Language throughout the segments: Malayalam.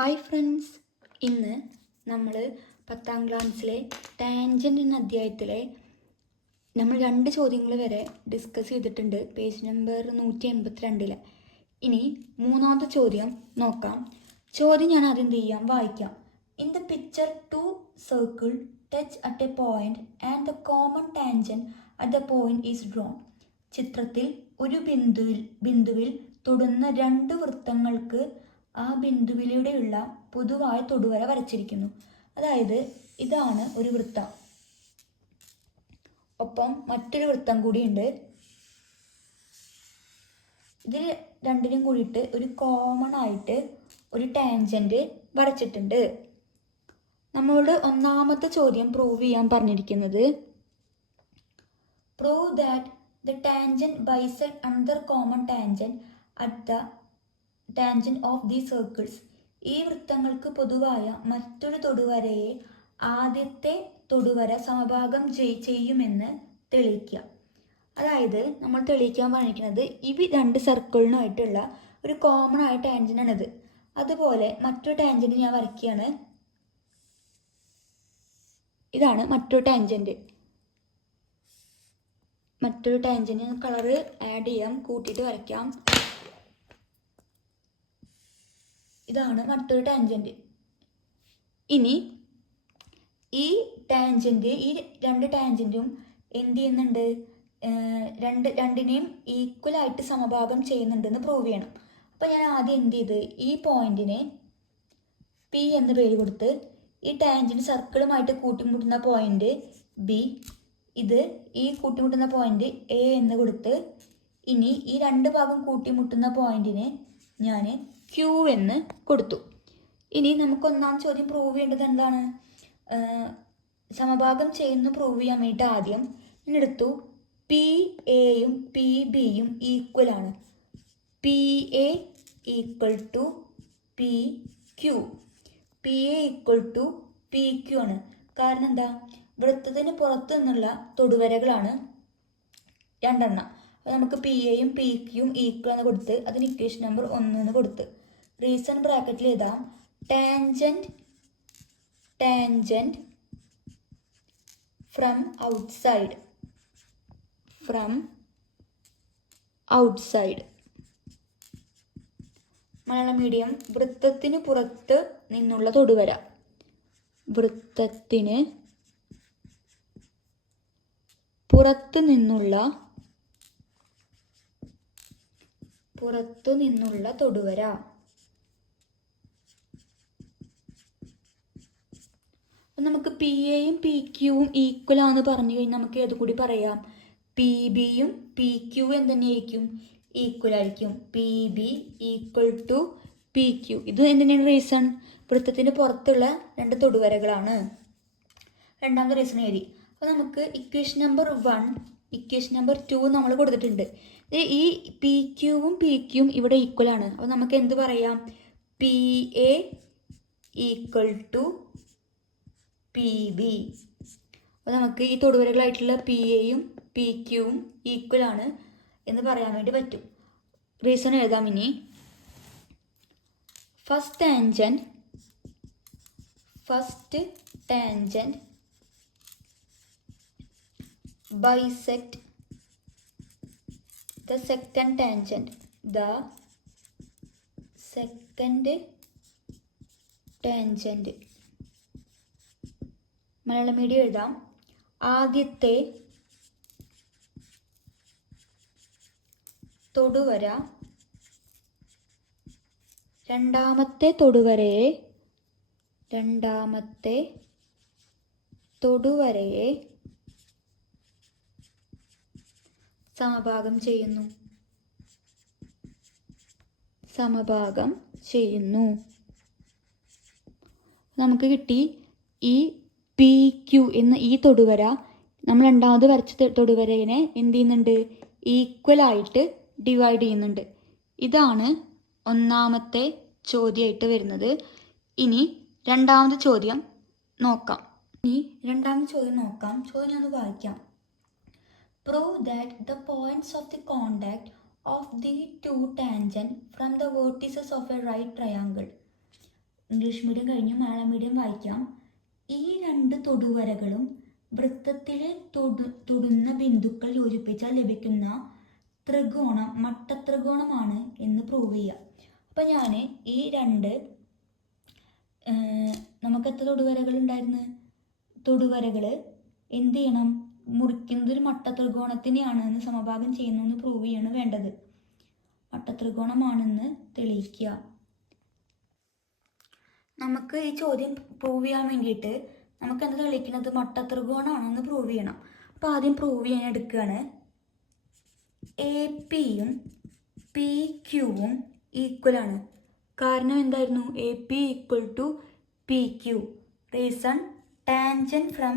ഹായ് ഫ്രണ്ട്സ്, ഇന്ന് നമ്മൾ 10ാം ക്ലാസ്സിലെ ടാൻജൻറ്റ് എന്ന അധ്യായത്തിലെ നമ്മൾ 2 ചോദ്യങ്ങൾ വരെ ഡിസ്കസ് ചെയ്തിട്ടുണ്ട്. Page number 182. ഇനി 3ാമത്തെ ചോദ്യം നോക്കാം. ചോദ്യം ഞാൻ ആദ്യം വായിക്കാം. In the picture 2 circle touch at A point and the common tangent at the point is drawn. ചിത്രത്തിൽ ഒരു ബിന്ദുവിൽ തൊടുന്ന 2 വൃത്തങ്ങൾക്ക് ആ ബിന്ദുവിലൂടെയുള്ള പൊതുവായ തൊടുവര വരച്ചിരിക്കുന്നു. അതായത് ഇതാണ് ഒരു വൃത്തം, ഒപ്പം മറ്റൊരു വൃത്തം കൂടിയുണ്ട്. ഇതിൽ രണ്ടിനും കൂടിയിട്ട് ഒരു കോമൺ ആയിട്ട് ഒരു ടാൻജൻറ്റ് വരച്ചിട്ടുണ്ട്. നമ്മളോട് 1ാമത്തെ ചോദ്യം പ്രൂവ് ചെയ്യാൻ പറഞ്ഞിരിക്കുന്നത് prove that the tangent bisect another common tangent at the tangent of the circles. ഈ വൃത്തങ്ങൾക്ക് പൊതുവായ മറ്റൊരു തൊടുവരയെ ആദ്യത്തെ തൊടുവര സമഭാഗം ചെയ്യുമെന്ന് തെളിയിക്കുക. അതായത് നമ്മൾ തെളിയിക്കാൻ പറഞ്ഞിരിക്കുന്നത് ഈ 2 സർക്കിളിനുമായിട്ടുള്ള ഒരു കോമൺ ആയ ടാൻജൻ്റാണിത്. അതുപോലെ മറ്റൊരു ടാൻജൻറ്റ് ഞാൻ വരയ്ക്കുകയാണ്. ഇതാണ് മറ്റൊരു ടാൻജൻറ്റ്. കളറ് ആഡ് ചെയ്യാം, കൂട്ടിയിട്ട് വരയ്ക്കാം. ഇതാണ് മറ്റൊരു ടാൻജൻറ്റ്. ഇനി ഈ 2 ടാൻജൻറ്റും എന്ത് ചെയ്യുന്നുണ്ട്? രണ്ടിനെയും ഈക്വലായിട്ട് സമഭാഗം ചെയ്യുന്നുണ്ടെന്ന് പ്രൂവ് ചെയ്യണം. അപ്പോൾ ഞാൻ ആദ്യം എന്ത് ചെയ്ത് ഈ പോയിന്റിനെ പി എന്ന് പേര് കൊടുത്ത്, ഈ ടാൻജൻറ്റ് സർക്കിളുമായിട്ട് കൂട്ടിമുട്ടുന്ന പോയിന്റ് ബി, ഇത് ഈ കൂട്ടിമുട്ടുന്ന പോയിന്റ് എ എന്ന് കൊടുത്ത്, ഇനി ഈ 2 ഭാഗം കൂട്ടിമുട്ടുന്ന പോയിന്റിന് ഞാൻ ക്യൂ എന്ന് കൊടുത്തു. ഇനി നമുക്ക് 1ാം ചോദ്യം പ്രൂവ് ചെയ്യേണ്ടത് എന്താണ്? സമഭാഗം ചെയ്യുന്നു പ്രൂവ് ചെയ്യാൻ വേണ്ടിയിട്ട് ആദ്യം ഞാൻ എടുത്തു പി എയും പി ബിയും ഈക്വലാണ്. P A equal to P Q. P A equal to P Q ആണ്. കാരണം എന്താ? വൃത്തത്തിന് പുറത്തു നിന്നുള്ള തൊടുവരകളാണ് 2 എണ്ണം. അപ്പോൾ നമുക്ക് പി എയും പി ക്യൂയും ഈക്വൽ എന്ന് കൊടുത്ത് അതിന് ഇക്വേഷൻ നമ്പർ 1 എന്ന് കൊടുത്ത് റീസൺ ബ്രാക്കറ്റിൽ എഴുതാം. Tangent from outside. Malayalam medium. വൃത്തത്തിന് പുറത്ത് നിന്നുള്ള തൊടുവര. വൃത്തത്തിന് പുറത്തു നിന്നുള്ള തൊടുവര. നമുക്ക് പി എയും പി ക്യൂവും ഈക്വലാന്ന് പറഞ്ഞു കഴിഞ്ഞാൽ നമുക്ക് ഏത് കൂടി പറയാം? പി ബിയും പി ക്യൂ എന്തുതന്നെയായിരിക്കും? ഈക്വൽ ആയിരിക്കും. P B equal to P Q. ഇത് എന്തിനാണ് റീസൺ? വൃത്തത്തിന് പുറത്തുള്ള 2 തൊടുവരകളാണ്. 2ാമത്തെ റീസൺ എഴുതി. അപ്പോൾ നമുക്ക് ഇക്വേഷൻ നമ്പർ 1, ഇക്വേഷൻ നമ്പർ 2 നമ്മൾ കൊടുത്തിട്ടുണ്ട്. ഈ പി ക്യൂവും പി ക്യൂവും ഇവിടെ ഈക്വലാണ്. അപ്പോൾ നമുക്ക് എന്ത് പറയാം? P A equal to P B. അപ്പോൾ നമുക്ക് ഈ തൊടുവരകളായിട്ടുള്ള പി എയും പി ക്യൂവും ഈക്വലാണ് എന്ന് പറയാൻ വേണ്ടി പറ്റും. റീസൺ എഴുതാം. ഇനി first tangent bisect the second tangent. Malayalam medium എഴുതാം. ആദ്യത്തെ തൊടുവര രണ്ടാമത്തെ തൊടുവരയെ സമഭാഗം ചെയ്യുന്നു. നമുക്ക് കിട്ടി ഈ പി ക്യൂ എന്ന ഈ തൊടുവര നമ്മൾ 2ാമത് വരച്ച തൊടുവരയെ എന്ത് ചെയ്യുന്നുണ്ട്? ഈക്വലായിട്ട് ഡിവൈഡ് ചെയ്യുന്നുണ്ട്. ഇതാണ് 1ാമത്തെ ചോദ്യമായിട്ട് വരുന്നത്. ഇനി 2ാമത്തെ ചോദ്യം നോക്കാം. ചോദ്യം ഞാൻ വായിക്കാം. Prove that the points of the contact of the two tangents from the vertices of a right triangle. English medium കഴിഞ്ഞ് മലയാളം മീഡിയം വായിക്കാം. ഈ രണ്ട് തൊടുവരകളും വൃത്തത്തിലെ തൊടുന്ന ബിന്ദുക്കൾ യോജിപ്പിച്ചാൽ ലഭിക്കുന്ന ത്രികോണം മട്ടത്രികോണമാണ് എന്ന് പ്രൂവ് ചെയ്യാം. അപ്പം ഞാൻ ഈ രണ്ട് നമുക്ക് എത്ര തൊടുവരകൾ ഉണ്ടായിരുന്നു? തൊടുവരകൾ എന്ത് ചെയ്യണം? മുറിക്കുന്നത് ഒരു മട്ടത്രികോണത്തിനെയാണ് എന്ന് സമഭാഗം ചെയ്യുന്നു എന്ന് പ്രൂവ് ചെയ്യാണ് വേണ്ടത്. മട്ടത്രികോണമാണെന്ന് തെളിയിക്കുക. നമുക്ക് ഈ ചോദ്യം പ്രൂവ് ചെയ്യാൻ വേണ്ടിയിട്ട് നമുക്ക് എന്താ തെളിയിക്കുന്നത്? മട്ടത്രികോണമാണെന്ന് പ്രൂവ് ചെയ്യണം. അപ്പോൾ ആദ്യം പ്രൂവ് ചെയ്യാൻ എടുക്കുകയാണ്. എ പിയും പി ക്യൂവും ഈക്വലാണ്. കാരണം എന്തായിരുന്നു? A P equal to P Q. Reason tangent from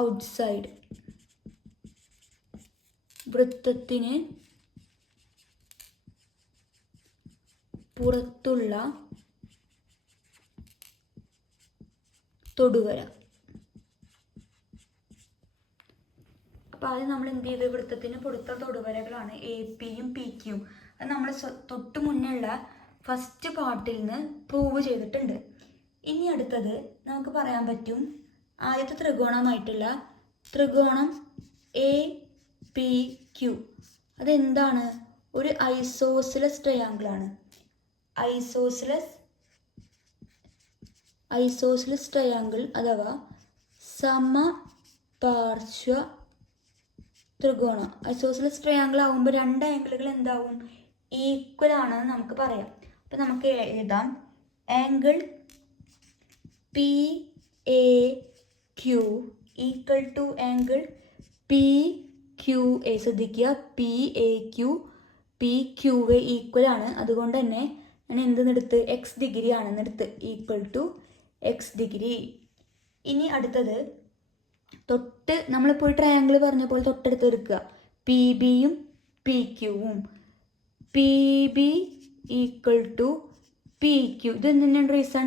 outside. വൃത്തത്തിന് പുറത്തുള്ള തൊടുവര. അപ്പോൾ ആദ്യം നമ്മൾ എന്ത് ചെയ്ത്? വൃത്തത്തിന് പുറത്തുള്ള തൊടുവരകളാണ് എ പിയും പി ക്യൂയും. അത് നമ്മൾ തൊട്ട് മുന്നുള്ള ഫസ്റ്റ് പാർട്ടിൽ നിന്ന് പ്രൂവ് ചെയ്തിട്ടുണ്ട്. ഇനി അടുത്തത് നമുക്ക് പറയാൻ പറ്റും, ആദ്യത്തെ ത്രികോണമായിട്ടുള്ള ത്രികോണം എ പി ക്യൂ അതെന്താണ്? ഒരു ഐസോസിലസ് ട്രയാങ്കിളാണ്. ഐസോസിലസ് ട്രയാങ്കിൾ അഥവാ സമപാർശ്വ ത്രികോണം. ഐസോസിലസ് ട്രയാങ്കിൾ ആകുമ്പോൾ രണ്ട് ആംഗിളുകൾ എന്താവും? ഈക്വൽ ആണെന്ന് നമുക്ക് പറയാം. അപ്പം നമുക്ക് എഴുതാം angle P A Q equal to angle P Q A. ശ്രദ്ധിക്കുക, P A Q P Q A equal ആണ്. അതുകൊണ്ട് തന്നെ ഞാൻ എന്തെന്നെടുത്ത്? എക്സ് ഡിഗ്രി ആണെന്നെടുത്ത്. Equal to X degree. ഇനി അടുത്തത് തൊട്ട് നമ്മളിപ്പോൾ ട്രയാങ്കിൾ പറഞ്ഞപ്പോൾ തൊട്ടടുത്ത് എടുക്കുക. പി ബിയും പി ക്യൂവും. P B equal to P Q. ഇത് എന്തിനാണ് റീസൺ?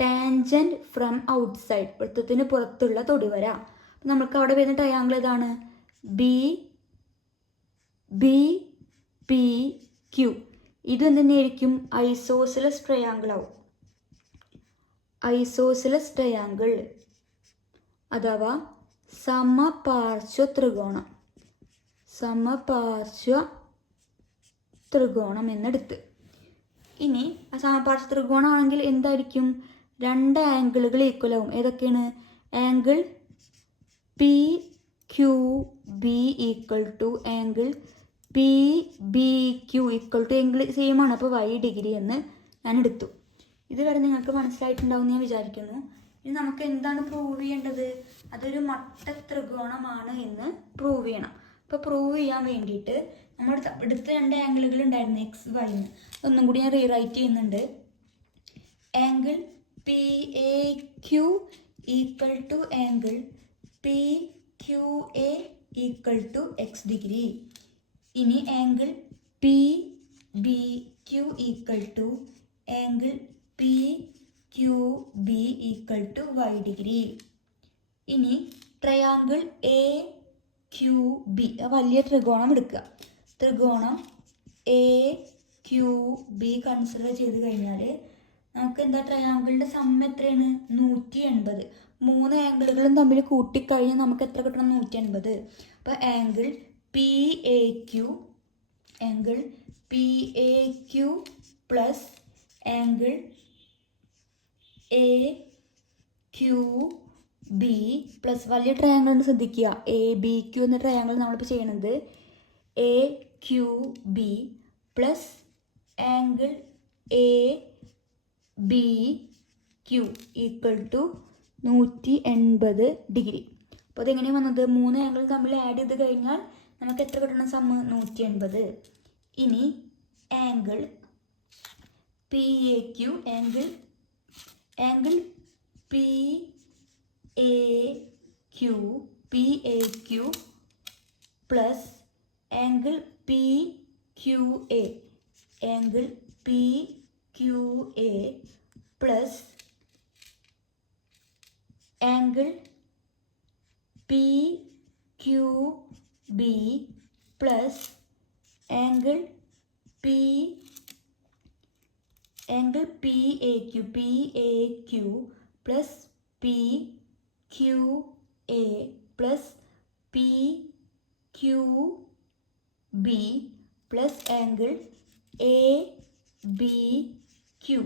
Tangent from outside. വൃത്തത്തിന് പുറത്തുള്ള തൊടുവര. അപ്പം നമുക്ക് അവിടെ വരുന്ന ട്രയാങ്കിൾ ഏതാണ്? B B P Q. ഇത് എന്തിനായിരിക്കും? ഐസോസിലസ് ട്രയാങ്കിൾ ആവും. ഐസോസിലസ് ട്രയാങ്കിൾ അഥവാ സമപാർശ്വ ത്രികോണം എന്നെടുത്ത്. ഇനി ആ സമപാർശ്വ ത്രികോണം ആണെങ്കിൽ എന്തായിരിക്കും? രണ്ട് ആംഗിളുകൾ ഈക്വൽ ആവും. ഏതൊക്കെയാണ്? Angle P Q B equal to angle P B Q equal to angle same ആണ്. അപ്പോൾ y ഡിഗ്രി എന്ന് ഞാൻ എടുത്തു. ഇതുവരെ നിങ്ങൾക്ക് മനസ്സിലായിട്ടുണ്ടാവും ഞാൻ വിചാരിക്കുന്നു. ഇനി നമുക്ക് എന്താണ് പ്രൂവ് ചെയ്യേണ്ടത്? അതൊരു മട്ടത്രികോണമാണ് എന്ന് പ്രൂവ് ചെയ്യണം. അപ്പോൾ പ്രൂവ് ചെയ്യാൻ വേണ്ടിയിട്ട് നമ്മൾ എടുത്ത രണ്ട് ആംഗിളുകൾ ഉണ്ടായിരുന്നു, എക്സ് വൈ എന്ന്. ഒന്നും കൂടി ഞാൻ റീറൈറ്റ് ചെയ്യുന്നുണ്ട്. Angle P A Q equal to angle P Q A equal to X degree. ഇനി angle P B Q equal to angle P Q B equal to Y degree. ഇനി ട്രയാങ്കിൾ എ ക്യൂ ബി വലിയ ത്രികോണം എടുക്കുക. ത്രികോണം എ ക്യൂ ബി കൺസിഡർ ചെയ്ത് കഴിഞ്ഞാൽ നമുക്ക് എന്താ? ട്രയാങ്കിളിൻ്റെ സം എത്രയാണ്? 180. മൂന്ന് ആംഗിളുകളും തമ്മിൽ കൂട്ടിക്കഴിഞ്ഞാൽ നമുക്ക് എത്ര കിട്ടണം? 180. അപ്പോൾ angle P A Q plus angle A Q B plus വലിയ ട്രയാങ്കിൾ ശ്രദ്ധിക്കുക. എ ബി ക്യൂ എന്ന ട്രയാങ്കിൾ നമ്മളിപ്പോൾ ചെയ്യണത് A Q B plus angle A B Q equal to 180 degree. അപ്പോൾ അതെങ്ങനെയാണ് വന്നത്? മൂന്ന് ആംഗിൾ തമ്മിൽ ആഡ് ചെയ്ത് കഴിഞ്ഞാൽ നമുക്ക് എത്ര കിട്ടണം? സമ്മ് 180. ഇനി angle P A Q angle P A Q plus angle P Q A plus angle P Q B plus angle P A Q plus P Q A plus P Q B plus angle A B Q.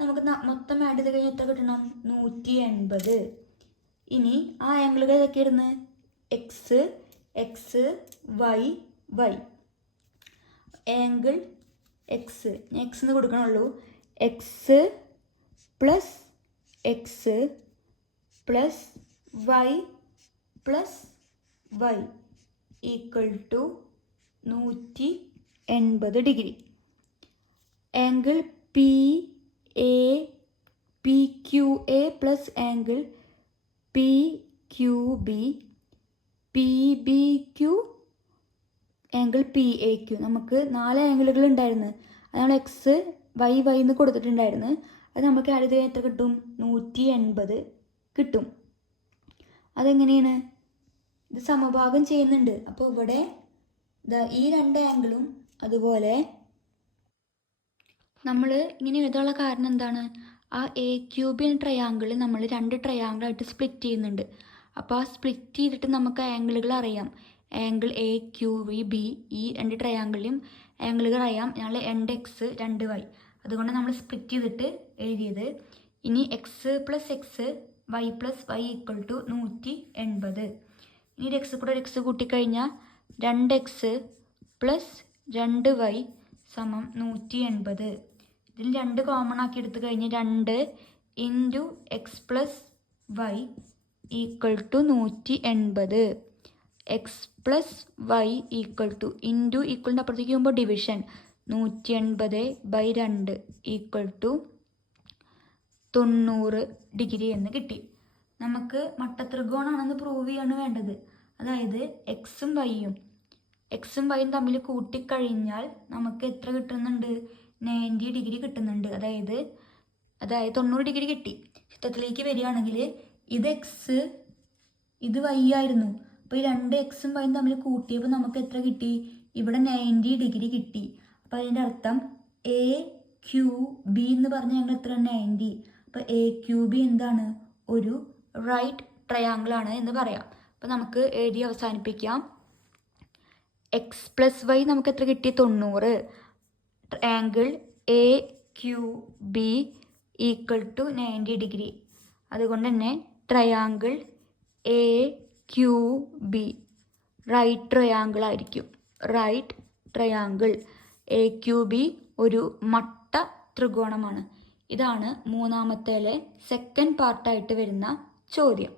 നമുക്ക് മൊത്തം ആഡ് ചെയ്ത് കഴിഞ്ഞാൽ എത്ര കിട്ടണം? 180. ഇനി ആ ആംഗിളുകൾ ഏതൊക്കെയായിരുന്നു? X X Y Y. Angle X ഞാൻ എക്സ് എന്ന് കൊടുക്കണുള്ളൂ. X plus X plus Y plus Y equal to 180 degree. Angle P Q A plus angle P Q B P B Q angle P A Q. നമുക്ക് 4 ആംഗിളുകൾ ഉണ്ടായിരുന്നു. അത് നമ്മൾ എക്സ് വൈ വൈ എന്ന് കൊടുത്തിട്ടുണ്ടായിരുന്നു. അത് നമുക്ക് ആഡ് ചെയ്ത് എത്ര കിട്ടും? 180 കിട്ടും. അതെങ്ങനെയാണ്? ഇത് സമഭാഗം ചെയ്യുന്നുണ്ട്. അപ്പോൾ ഇവിടെ ഈ 2 ആംഗിളും അതുപോലെ നമ്മൾ ഇങ്ങനെ എഴുതാനുള്ള കാരണം എന്താണ്? ആ എ ക്യൂബ് എന്ന ട്രയാങ്കിൾ നമ്മൾ 2 ട്രയാങ്കിളായിട്ട് സ്പ്ലിറ്റ് ചെയ്യുന്നുണ്ട്. അപ്പോൾ ആ സ്പ്ലിറ്റ് ചെയ്തിട്ട് നമുക്ക് ആംഗിളുകൾ അറിയാം. ആംഗിൾ എ ക്യു ബി ഈ 2 ട്രയാങ്കിളിലും ആംഗിളുകൾ അറിയാം. ഞങ്ങൾ 2 എക്സ് 2 വൈ അതുകൊണ്ട് നമ്മൾ സ്പ്ലിറ്റ് ചെയ്തിട്ട് എഴുതിയത്. ഇനി x plus x y plus Y equal to 180. ഇനി ഒരു എക്സ് കൂടെ ഒരു എക്സ് കൂട്ടിക്കഴിഞ്ഞാൽ 2x പ്ലസ് 2y സമം 180. ഇതിൽ 2 കോമൺ ആക്കി എടുത്തു കഴിഞ്ഞ് 2 into X plus Y equal to 180. X plus Y equal to into ഈക്വലിൻ്റെ അപ്പുറത്തേക്ക് പോകുമ്പോൾ ഡിവിഷൻ 180/2 ഈക്വൽ ടു 90 ഡിഗ്രി എന്ന് കിട്ടി. നമുക്ക് മട്ടത്രികോണാണെന്ന് പ്രൂവ് ചെയ്യാണ് വേണ്ടത്. അതായത് എക്സും വൈയും തമ്മിൽ കൂട്ടിക്കഴിഞ്ഞാൽ നമുക്ക് എത്ര കിട്ടുന്നുണ്ട്? 90 ഡിഗ്രി കിട്ടുന്നുണ്ട്. അതായത് 90 ഡിഗ്രി കിട്ടി. ചിത്രത്തിലേക്ക് വരികയാണെങ്കിൽ ഇത് എക്സ് ഇത് വൈ ആയിരുന്നു. അപ്പോൾ ഈ 2 എക്സും വൈയും തമ്മിൽ കൂട്ടിയപ്പോൾ നമുക്ക് എത്ര കിട്ടി? ഇവിടെ 90 ഡിഗ്രി കിട്ടി. അപ്പോൾ അതിൻ്റെ അർത്ഥം എ ക്യു ബി എന്ന് പറഞ്ഞാൽ ഞങ്ങൾ എത്ര? 90. അപ്പോൾ എ ക്യു ബി എന്താണ്? ഒരു റൈറ്റ് ട്രയാങ്കിൾ ആണ് എന്ന് പറയാം. അപ്പോൾ നമുക്ക് എഴുതി അവസാനിപ്പിക്കാം. എക്സ് പ്ലസ് വൈ നമുക്ക് എത്ര കിട്ടി? 90. Angle A Q B equal to 90 degree. അതുകൊണ്ട് തന്നെ triangle A Q B right triangle ആയിരിക്കും. Right triangle A Q B ഒരു മട്ട ത്രികോണമാണ്. ഇതാണ് 3-ാമത്തേലെ സെക്കൻഡ് പാർട്ടായിട്ട് വരുന്ന ചോദ്യം.